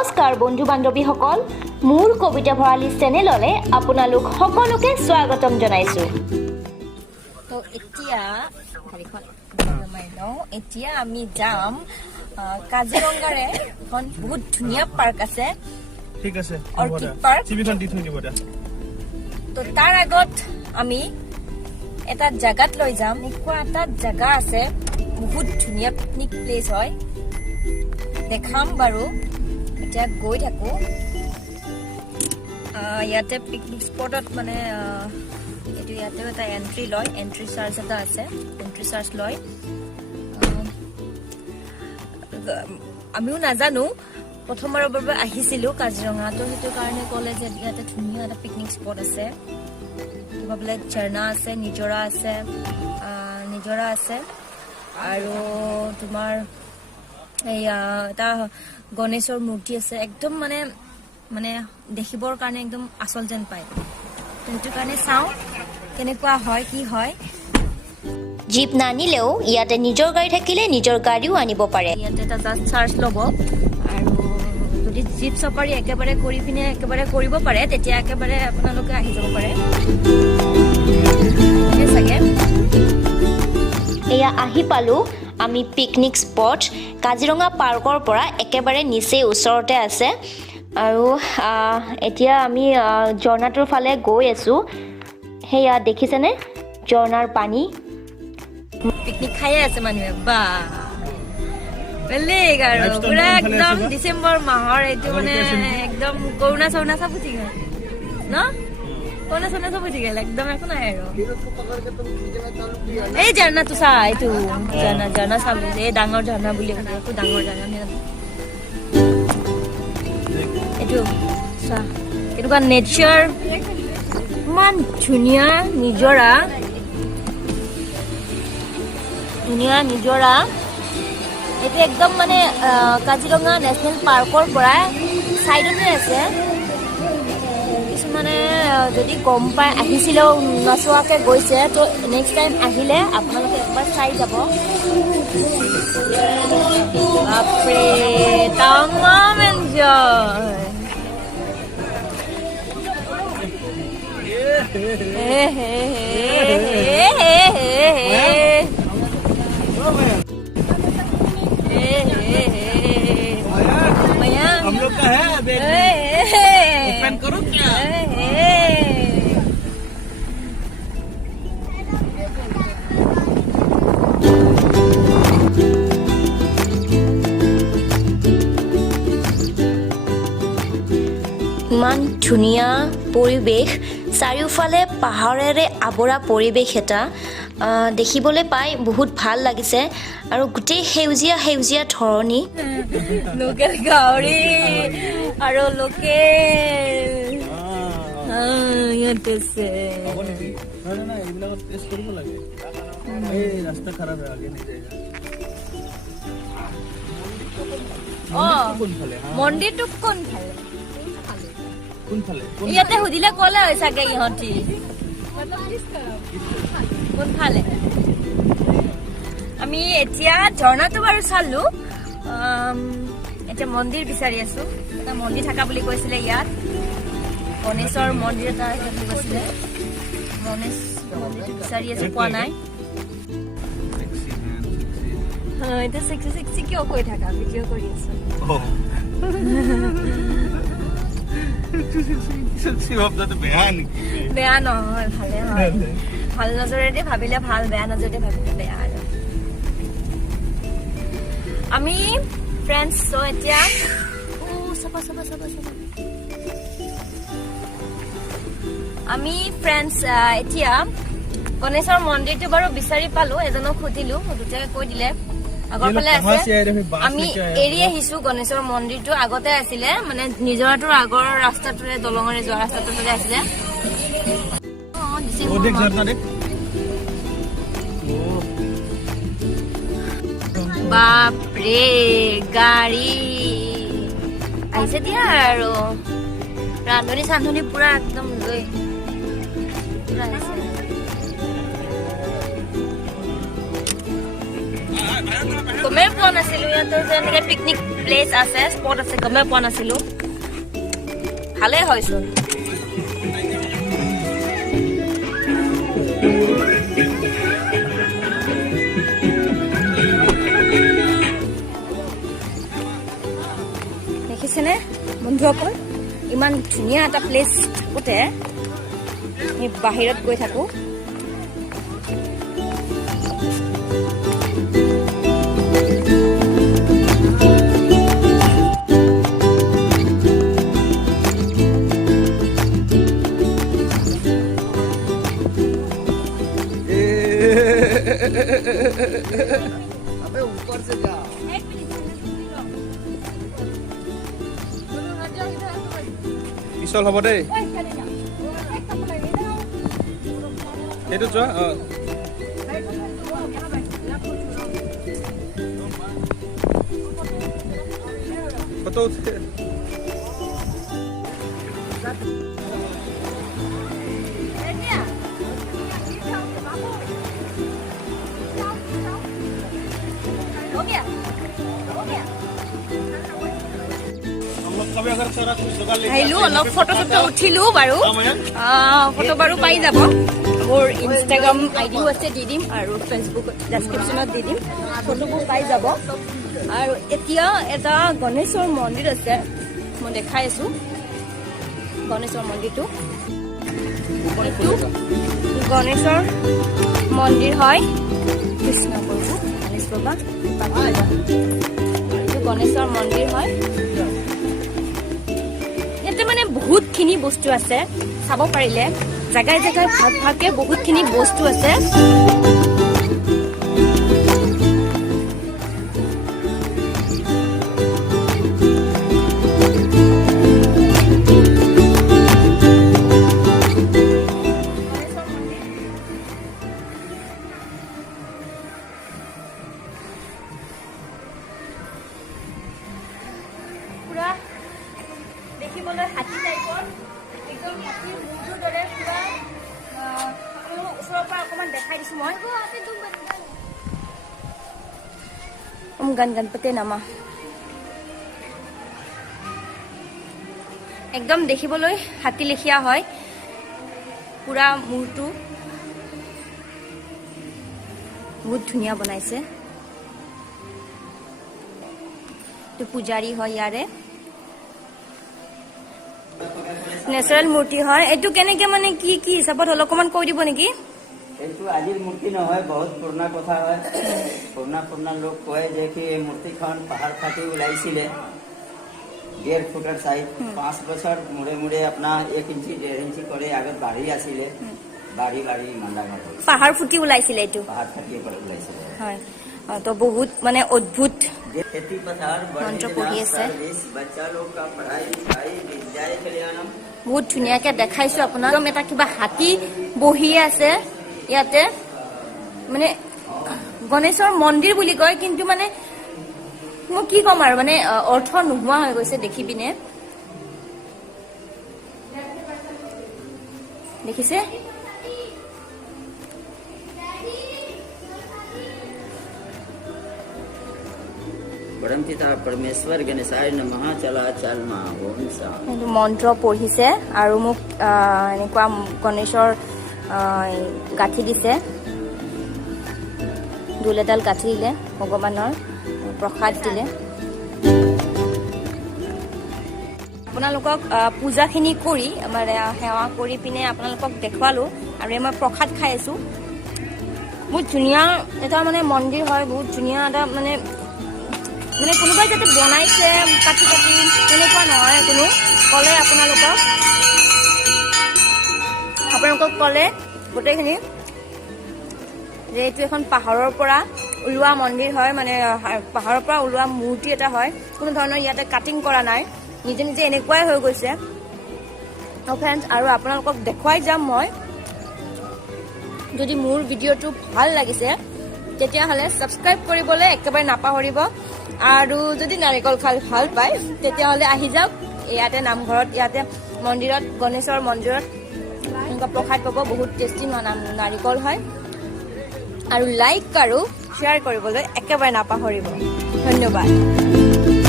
নমস্কাৰ বন্ধু বান্ধৱীসকল, মোৰ কবিতা ভৰালি চেনেললৈ আপোনালোক সকলোকে স্বাগতম জনাইছো। তো এতিয়া আমি যাম কাজিৰঙাৰে এখন বহুত ধুনীয়া পাৰ্ক আছে, ঠিক আছে অৰ্কিড পাৰ্ক। চিবিখন দি থৈ দিব দা। তো তাৰ আগত আমি এটা জাগাত লৈ যাম। এনেকুৱা এটা জাগা আছে, বহুত ধুনীয়া পিকনিক প্লেচ হয়, দেখাম বাৰু। এতিয়া গৈ থাকো ইয়াতে পিকনিক স্পটত, মানে এইটো ইয়াতে এটা এন্ট্ৰি লয়, এন্ট্ৰি চাৰ্জ এটা আছে, এন্ট্ৰি চাৰ্জ লয়। আমিও নাজানো, প্ৰথমবাৰৰ বাবে আহিছিলো কাজিৰঙা, তো সেইটো কাৰণে ক'লে যে ইয়াতে ধুনীয়া এটা পিকনিক স্পট আছে, কিবা বোলে ঝৰ্ণা আছে, নিজৰা আছে আৰু তোমাৰ এয়া এটা গণেশৰ মূৰ্তি আছে, একদম মানে দেখিবৰ কাৰণে একদম আচল যেন পায়। তো সেইটো কাৰণে চাওঁ কেনেকুৱা হয়, কি হয়। জীপ নানিলেও ইয়াতে নিজৰ গাড়ী থাকিলে নিজৰ গাড়ীও আনিব পাৰে। ইয়াতে এটা জাষ্ট চাৰ্জ ল'ব, আৰু যদি জীপ চাফাৰী একেবাৰে কৰি পিনে একেবাৰে কৰিব পাৰে, তেতিয়া একেবাৰে আপোনালোকে আহি যাব পাৰে চাগে। এয়া আহি পালো আমি পিকনিক স্পট। কাজিৰঙা পাৰ্কৰ পৰা একেবাৰে নিচেই ওচৰতে আছে, আৰু এতিয়া আমি ঝৰ্ণাটোৰ ফালে গৈ আছো। সেয়া দেখিছেনে ঝৰ্ণাৰ পানী। পিকনিক খাই আছে মানুহে, বা বেলেগ আৰু পুৰা একদম ডিচেম্বৰ মাহৰ এইটো মানে একদম কৰোণা চৰোণা চব উঠি গ'ল ন, কৰোণা চৰোণা চব উঠি গ'ল, একদম একো নাই আৰু। এই ঝৰ্ণাটো চা, এইটো ঝৰ্ণা চাব, এই ডাঙৰ ঝৰ্ণা বুলি কৈছে, একো ডাঙৰ ঝৰ্ণা এইটো চা, কেনেকুৱা নেচাৰ, ইমান ধুনীয়া নিজৰা, এইটো একদম মানে কাজিৰঙা নেশ্যনেল পাৰ্কৰ পৰা চাইডতে আছে। কিছুমানে যদি গম পাই আহিছিলেও নচোৱাকৈ গৈছে, তো নেক্সট টাইম আহিলে আপোনালোকে একবাৰ চাই যাব। বাপৰে তামাম এনজয়। हम लोग का है ओपन करो क्या? ইমান ধুনীয়া পৰিৱেশ, চাৰিওফালে পাহাৰেৰে আৱৰা পৰিৱেশ এটা দেখিবলৈ পাই বহুত ভাল লাগিছে, আৰু গোটেই সেউজীয়া সেউজীয়া ধৰণী। লোকেল গাহৰি আৰু লোকেল ইয়াতে আছে। মন্দিৰটো কোনফালে? ইয়াতে সুধিলে ক'লে হয় চাগে ইহঁতি কোনফালে। আমি এতিয়া ঝৰ্ণাটো বাৰু চালো, এতিয়া মন্দিৰ বিচাৰি আছো। এটা মন্দিৰ থকা বুলি কৈছিলে ইয়াত, গণেশৰ মন্দিৰ এটা বুলি কৈছিলে। গণেশ মন্দিৰটো বিচাৰি আছো, পোৱা নাই। এতিয়া চিক্সি কিয় কৈ থাকা, ভিডিঅ' কৰি আছো। বেয়া নহয়, ভালে হয়। ভাল নজৰেদি ভাবিলে ভাল, বেয়া নজৰেদি ভাবিলে বেয়া। আৰু আমি ফ্ৰেণ্ডছ এতিয়া আমি ফ্ৰেণ্ডছ এতিয়া গণেশৰ মন্দিৰটো বাৰু বিচাৰি পালো। এজনক সুধিলো, সুধোতে কৈ দিলে আগৰ ফালে আছে। আমি এৰি আহিছো গণেশৰ মন্দিৰটো, আগতে আছিলে মানে নিজৰাটোৰ আগৰ ৰাস্তাটোৰে, দলঙৰে যোৱা ৰাস্তাটোৰে আছিলে। বাপৰে গাড়ী আহিছে দিয়া, আৰু ৰান্ধনি চান্ধনি পুৰা একদম লৈ পুৰা আহিছে। গমেই পোৱা নাছিলো ইয়াতে যে এনেকে পিকনিক প্লেচ আছে, স্পট আছে, গমেই পোৱা নাছিলো। ভালে হয়চোন। দেখিছেনে বন্ধুসকল, ইমান ধুনীয়া এটা প্লেচ থাকোঁতে আমি বাহিৰত গৈ থাকো। अबे ऊपर से जा। পিছল হ'ব দেই, সেইটো যোৱা। ফটো উঠে আহিলো, অলপ ফটো চটো উঠিলো বাৰু। ফটো বাৰু পাই যাব। মোৰ ইনষ্টাগ্ৰাম আইডিও আছে, দি দিম, আৰু ফেচবুক ডেছক্ৰিপশ্যনত দি দিম, ফটোবোৰ পাই যাব। আৰু এতিয়া এটা গণেশৰ মন্দিৰ আছে, মই দেখাই আছো গণেশৰ মন্দিৰটো। এইটো গণেশৰ মন্দিৰ হয়। কৃষ্ণ প্ৰভু, গণেশ বাবা, এইটো গণেশৰ মন্দিৰ হয়। ইয়াতে মানে বহুতখিনি বস্তু আছে চাব পাৰিলে, জেগাই জেগাই ভাগ ভাগকে বহুতখিনি বস্তু আছে। পুৰা দেখিবলৈ হাতী টাইপৰ, একদম হাতীৰ মূৰটোৰ দৰে পুৰা। ওচৰৰ পৰা অকণমান দেখাই দিছো মই। গণপতি নামা একদম দেখিবলৈ হাতী লেখীয়া হয়, পুৰা মূৰটো বহুত ধুনীয়া বনাইছে। এইটো পূজাৰী হয় ইয়াৰে, নেচাৰেল মূৰ্তি হয়। এইটো কেনেকে মানে কি কি হিচাপত হ'ল অকণমান কৈ দিব নেকি? এইটো আজিৰ মূৰ্তি নহয়, বহুত পুৰণা কথা হয়। পুৰণা লোক কয় যে কি এই মূৰ্তিখন পাহাৰ ফাটি ওলাইছিলে 1.5 ফুটৰ চাইজ। 5 বছৰ মূৰে মূৰে আপোনাৰ 1 ইঞ্চি 1.5 ইঞ্চি কৰে আগত বাঢ়ি আছিলে, বাঢ়ি ইমান ডাঙৰ হ'ল। পাহাৰ ফুটি ওলাইছিলে, এইটো পাহাৰ ফাটি ওলাইছিলে, হয়। তো বহুত মানে অদ্ভুত खेती पथार মন্ত্ৰ পঢ়ি আছে। बच्चा लोग का पढ़ाई लिखाई विद्यालय कल्याणम। বহুত ধুনীয়াকে দেখাইছো আপোনাক। এটা কিবা হাতী বহি আছে ইয়াতে, মানে গণেশৰ মন্দিৰ বুলি কয়, কিন্তু মানে মই কি ক'ম আৰু, মানে অৰ্থ নোহোৱা হৈ গৈছে দেখি পিনে। দেখিছে परमपिता परमेश्वर गणेशाय नमः। चला चल माँ ओम सा। মন্ত্ৰ পঢ়িছে আৰু মোক এনেকুৱা গণেশৰ গাঁঠি দিছে, দুল এডাল গাঁঠি দিলে, ভগৱানৰ প্ৰসাদ দিলে। আপোনালোকক পূজাখিনি কৰি মানে সেৱা কৰি পিনে আপোনালোকক দেখুৱালো, আৰু মই প্ৰসাদ খাই আছো। বহুত ধুনীয়া এটা মানে মন্দিৰ হয়, বহুত ধুনীয়া এটা মানে কোনোবাই যাতে বনাইছে কাটি কাটি তেনেকুৱা নহয়। কোনো ক'লে আপোনালোকক ক'লে গোটেইখিনি যে এইটো এখন পাহাৰৰ পৰা ওলোৱা মন্দিৰ হয়, মানে পাহাৰৰ পৰা ওলোৱা মূৰ্তি এটা হয়। কোনো ধৰণৰ ইয়াতে কাটিং কৰা নাই, নিজে নিজে এনেকুৱাই হৈ গৈছে। ফ্ৰেণ্ডছ, আৰু আপোনালোকক দেখুৱাই যাম মই। যদি মোৰ ভিডিঅ'টো ভাল লাগিছে তেতিয়াহ'লে ছাবস্ক্ৰাইব কৰিবলৈ একেবাৰে নাপাহৰিব। আৰু যদি নাৰিকল খাই ভাল পায় তেতিয়াহ'লে আহি যাওক ইয়াতে নামঘৰত, ইয়াতে মন্দিৰত, গণেশৰ মন্দিৰত এনেকুৱা প্ৰসাদ পাব। বহুত টেষ্টি নাৰিকল হয়। আৰু লাইক আৰু শ্বেয়াৰ কৰিবলৈ একেবাৰে নাপাহৰিব। ধন্যবাদ।